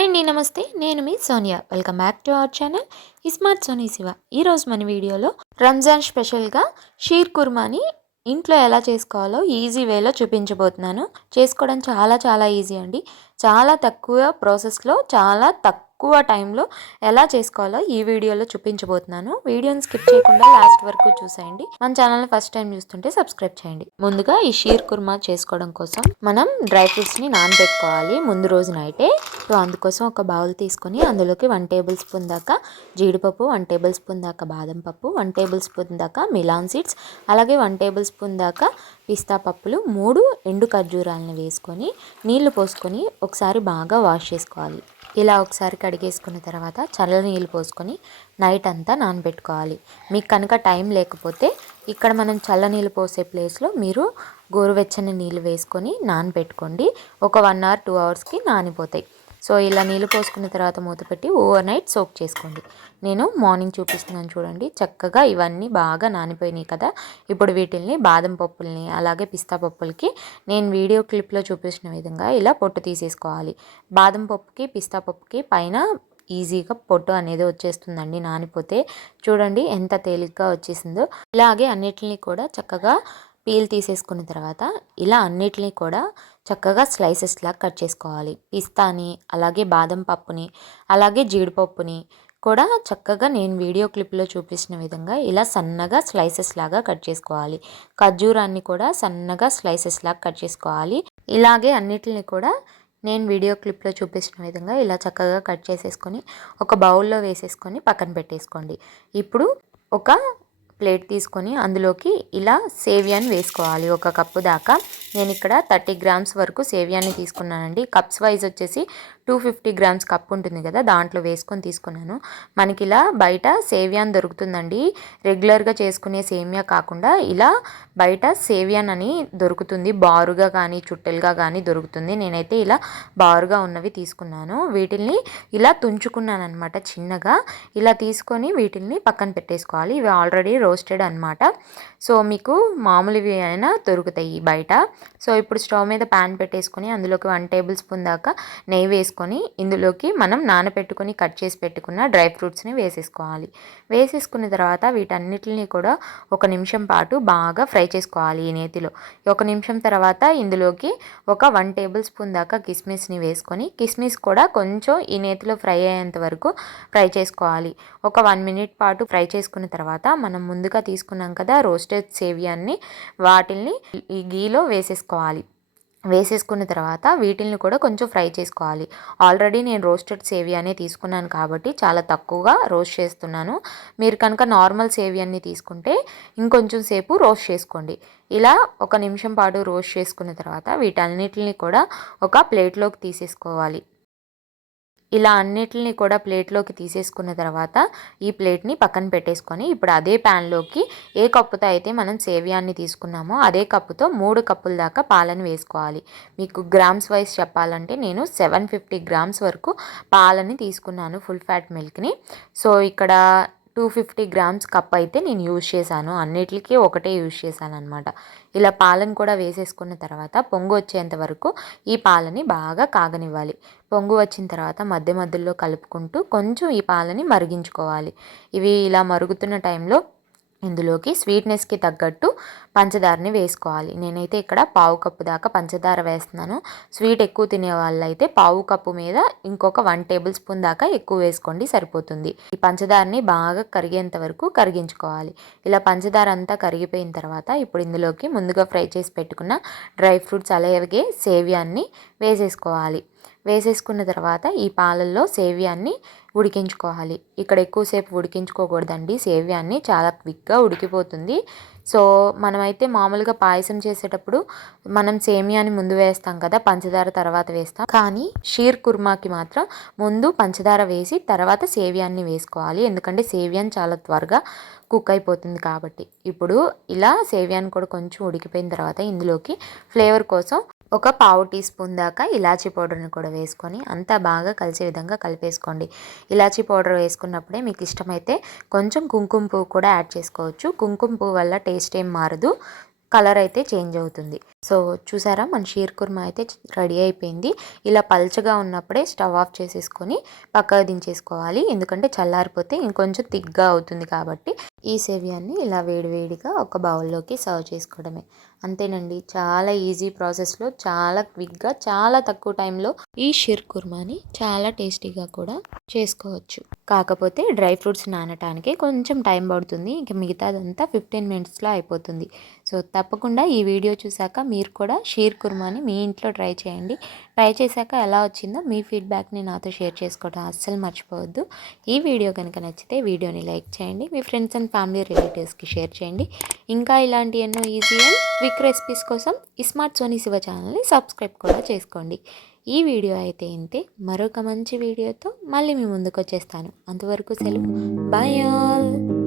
Hi అండి, నమస్తే. నేను మీ Sonia. Welcome back to our channel smart Soni Shiva. ఈరోజు మన వీడియోలో రంజాన్ స్పెషల్గా షీర్ కుర్మాని ఇంట్లో ఎలా చేసుకోవాలో ఈజీ వేలో చూపించబోతున్నాను. చేసుకోవడం చాలా చాలా ఈజీ అండి. చాలా తక్కువ ప్రాసెస్లో చాలా తక్కువ టైంలో ఎలా చేసుకోవాలో ఈ వీడియోలో చూపించబోతున్నాను. వీడియోని స్కిప్ చేయకుండా లాస్ట్ వరకు చూసేయండి. మన ఛానల్ని ఫస్ట్ టైం చూస్తుంటే సబ్స్క్రైబ్ చేయండి. ముందుగా ఈ షీర్ కుర్మా చేసుకోవడం కోసం మనం డ్రై ఫ్రూట్స్ని నానబెట్టుకోవాలి ముందు రోజు నైటే. సో అందుకోసం ఒక బౌల్ తీసుకొని అందులోకి 1 టేబుల్ స్పూన్ దాకా జీడిపప్పు, 1 టేబుల్ స్పూన్ దాకా బాదం పప్పు, 1 టేబుల్ స్పూన్ దాకా మిలాన్ సీడ్స్, అలాగే 1 టేబుల్ స్పూన్ దాకా పిస్తా పప్పులు, 3 ఎండు ఖర్జూరాలను వేసుకొని నీళ్లు పోసుకొని ఒకసారి బాగా వాష్ చేసుకోవాలి. ఇలా ఒకసారి కడిగేసుకున్న తర్వాత చల్ల నీళ్ళు పోసుకొని నైట్ అంతా నానబెట్టుకోవాలి. మీకు కనుక టైం లేకపోతే ఇక్కడ మనం చల్ల నీళ్ళు పోసే ప్లేస్లో మీరు గోరువెచ్చని నీళ్ళు వేసుకొని నానబెట్టుకోండి. ఒక 1 అవర్ 2 అవర్స్కి నానిపోతాయి. సో ఇలా నీళ్ళు పోసుకున్న తర్వాత మూత పెట్టి ఓవర్ నైట్ సోక్ చేసుకోండి. నేను మార్నింగ్ చూపిస్తున్నాను చూడండి. చక్కగా ఇవన్నీ బాగా నానిపోయినాయి కదా. ఇప్పుడు వీటిల్ని బాదం పప్పుల్ని అలాగే పిస్తా పప్పులకి నేను వీడియో క్లిప్లో చూపించిన విధంగా ఇలా పొట్టు తీసేసుకోవాలి. బాదం పప్పుకి పిస్తా పప్పుకి పైన ఈజీగా పొట్టు అనేది వచ్చేస్తుందండి నానిపోతే. చూడండి ఎంత తేలిగ్గా వచ్చేసిందో. ఇలాగే అన్నిటిని కూడా చక్కగా పీల్ తీసేసుకున్న తర్వాత ఇలా అన్నిటిని కూడా చక్కగా స్లైసెస్ లాగా కట్ చేసుకోవాలి. పిస్తాని అలాగే బాదం పప్పుని అలాగే జీడిపప్పుని కూడా చక్కగా నేను వీడియో క్లిప్లో చూపించిన విధంగా ఇలా సన్నగా స్లైసెస్ లాగా కట్ చేసుకోవాలి. ఖర్జూరాన్ని కూడా సన్నగా స్లైసెస్ లాగా కట్ చేసుకోవాలి. ఇలాగే అన్నిటిని కూడా నేను వీడియో క్లిప్లో చూపించిన విధంగా ఇలా చక్కగా కట్ చేసేసుకొని ఒక బౌల్లో వేసేసుకొని పక్కన పెట్టేసుకోండి. ఇప్పుడు ఒక ప్లేట్ తీసుకొని అందులోకి ఇలా సేవియాని వేసుకోవాలి. 1 కప్పు దాకా నేను ఇక్కడ 30 గ్రామ్స్ వరకు సేవియాని తీసుకున్నానండి. కప్స్ వైజ్ వచ్చేసి 250 గ్రామ్స్ కప్ ఉంటుంది కదా, దాంట్లో వేసుకొని తీసుకున్నాను. మనకి ఇలా బయట సేవియాన్ దొరుకుతుందండి. రెగ్యులర్గా చేసుకునే సేమియా కాకుండా ఇలా బయట సేవియాన్ అని దొరుకుతుంది. బారుగా కానీ చుట్టెలుగా కానీ దొరుకుతుంది. నేనైతే ఇలా బారుగా ఉన్నవి తీసుకున్నాను. వీటిల్ని ఇలా తుంచుకున్నాను అనమాట చిన్నగా. ఇలా తీసుకొని వీటిల్ని పక్కన పెట్టేసుకోవాలి. ఇవి ఆల్రెడీ రోస్టెడ్ అనమాట. సో మీకు మామూలువి అయినా దొరుకుతాయి బయట. సో ఇప్పుడు స్టవ్ మీద ప్యాన్ పెట్టేసుకొని అందులోకి 1 టేబుల్ స్పూన్ దాకా నెయ్యి వేసుకొని ఇందులోకి మనం నానబెట్టుకొని కట్ చేసి పెట్టుకున్న డ్రై ఫ్రూట్స్ని వేసేసుకోవాలి. వేసేసుకున్న తర్వాత వీటన్నిటిని కూడా 1 నిమిషం పాటు బాగా ఫ్రై చేసుకోవాలి ఈ నేతిలో. 1 నిమిషం తర్వాత ఇందులోకి ఒక 1 టేబుల్ స్పూన్ దాకా కిస్మిస్ని వేసుకొని కిస్మిస్ కూడా కొంచెం ఈ నేతిలో ఫ్రై అయ్యేంత వరకు ఫ్రై చేసుకోవాలి. ఒక 1 మినిట్ పాటు ఫ్రై చేసుకున్న తర్వాత మనం ముందుగా తీసుకున్నాం కదా రోస్టెడ్ సేవియాన్ని, వాటిల్ని ఈ గీలో వేసేసుకోవాలి. వేసేసుకున్న తర్వాత వీటిల్ని కూడా కొంచెం ఫ్రై చేసుకోవాలి. ఆల్రెడీ నేను రోస్టెడ్ సేవియానే తీసుకున్నాను కాబట్టి చాలా తక్కువగా రోస్ట్ చేస్తున్నాను. మీరు కనుక నార్మల్ సేవియాన్ని తీసుకుంటే ఇంకొంచెం సేపు రోస్ట్ చేసుకోండి. ఇలా 1 నిమిషం పాటు రోస్ట్ చేసుకున్న తర్వాత వీటన్నిటిని కూడా ఒక ప్లేట్లోకి తీసేసుకోవాలి. ఇలా అన్నిటిని కూడా ప్లేట్లోకి తీసేసుకున్న తర్వాత ఈ ప్లేట్ని పక్కన పెట్టేసుకొని ఇప్పుడు అదే ప్యాన్లోకి ఏ కప్పుతో అయితే మనం సేవియాన్ని తీసుకున్నామో అదే కప్పుతో 3 కప్పుల దాకా పాలను వేసుకోవాలి. మీకు గ్రామ్స్ వైజ్ చెప్పాలంటే నేను 750 గ్రామ్స్ వరకు పాలని తీసుకున్నాను, ఫుల్ ఫ్యాట్ మిల్క్ని. సో ఇక్కడ 250 గ్రామ్స్ కప్ అయితే నేను యూజ్ చేశాను. అన్నిటికీ ఒకటే యూజ్ చేశాను అనమాట. ఇలా పాలను కూడా వేసేసుకున్న తర్వాత పొంగు వచ్చేంత వరకు ఈ పాలని బాగా కాగనివ్వాలి. పొంగు వచ్చిన తర్వాత మధ్య మధ్యలో కలుపుకుంటూ కొంచెం ఈ పాలని మరిగించుకోవాలి. ఇవి ఇలా మరుగుతున్న టైంలో ఇందులోకి స్వీట్నెస్కి తగ్గట్టు పంచదారని వేసుకోవాలి. నేనైతే ఇక్కడ 1/2 కప్పు దాకా పంచదార వేస్తున్నాను. స్వీట్ ఎక్కువ తినే వాళ్ళైతే 1/2 కప్పు మీద ఇంకొక 1 టేబుల్ స్పూన్ దాకా ఎక్కువ వేసుకోండి, సరిపోతుంది. ఈ పంచదారని బాగా కరిగేంత వరకు కరిగించుకోవాలి. ఇలా పంచదార అంతా కరిగిపోయిన తర్వాత ఇప్పుడు ఇందులోకి ముందుగా ఫ్రై చేసి పెట్టుకున్న డ్రై ఫ్రూట్స్ అలాగే సేవియాన్ని వేసేసుకోవాలి. వేసేసుకున్న తర్వాత ఈ పాలల్లో సేవియాన్ని ఉడికించుకోవాలి. ఇక్కడ ఎక్కువసేపు ఉడికించుకోకూడదండి, సేవియాన్ని చాలా క్విక్గా ఉడికిపోతుంది. సో మనమైతే మామూలుగా పాయసం చేసేటప్పుడు మనం సేమియాని ముందు వేస్తాం కదా, పంచదార తర్వాత వేస్తాం. కానీ షీర్ కుర్మాకి మాత్రం ముందు పంచదార వేసి తర్వాత సేవియాన్ని వేసుకోవాలి. ఎందుకంటే సేవియాన్ చాలా త్వరగా కుక్ అయిపోతుంది కాబట్టి. ఇప్పుడు ఇలా సేవియాన్ని కూడా కొంచెం ఉడికిపోయిన తర్వాత ఇందులోకి ఫ్లేవర్ కోసం ఒక 1/2 టీ స్పూన్ దాకా ఇలాచీ పౌడర్ని కూడా వేసుకొని అంతా బాగా కలిసే విధంగా కలిపేసుకోండి. ఇలాచీ పౌడర్ వేసుకున్నప్పుడే మీకు ఇష్టమైతే కొంచెం కుంకుమ పువ్వు కూడా యాడ్ చేసుకోవచ్చు. కుంకుమ పువ్వు వల్ల టేస్ట్ ఏం మారదు. కలర్ అయితే చేంజ్ అవుతుంది. సో చూసారా మన షీర్ కుర్మా అయితే రెడీ అయిపోయింది. ఇలా పల్చగా ఉన్నప్పుడే స్టవ్ ఆఫ్ చేసేసుకొని పక్కకు దించేసుకోవాలి. ఎందుకంటే చల్లారిపోతే ఇంకొంచెం థిక్గా అవుతుంది కాబట్టి ఈ సేవియాన్ని ఇలా వేడివేడిగా ఒక బౌల్లోకి సర్వ్ చేసుకోవడమే. అంతేనండి, చాలా ఈజీ ప్రాసెస్లో చాలా క్విక్గా చాలా తక్కువ టైంలో ఈ షీర్ కుర్మాని చాలా టేస్టీగా కూడా చేసుకోవచ్చు. కాకపోతే డ్రై ఫ్రూట్స్ నానటానికి కొంచెం టైం పడుతుంది. ఇంక మిగతాదంతా 15 మినిట్స్లో అయిపోతుంది. సో తప్పకుండా ఈ వీడియో చూసాక మీరు కూడా షీర్ కుర్మాని మీ ఇంట్లో ట్రై చేయండి. ట్రై చేశాక ఎలా వచ్చిందో మీ ఫీడ్బ్యాక్ని నాతో షేర్ చేసుకోవడం అస్సలు మర్చిపోవద్దు. ఈ వీడియో కనుక నచ్చితే వీడియోని లైక్ చేయండి, మీ ఫ్రెండ్స్ అండ్ ఫ్యామిలీ రిలేటివ్స్కి షేర్ చేయండి. ఇంకా ఇలాంటి ఎన్నో ఈజీ అండ్ క్విక్ రెసిపీస్ కోసం స్మార్ట్ సోనీ శివ ఛానల్ని సబ్స్క్రైబ్ కూడా చేసుకోండి. ఈ వీడియో అయితే ఇంతే. మరొక మంచి వీడియోతో మళ్ళీ మీ ముందుకు వచ్చేస్తాను. అంతవరకు సెలవు. Bye all.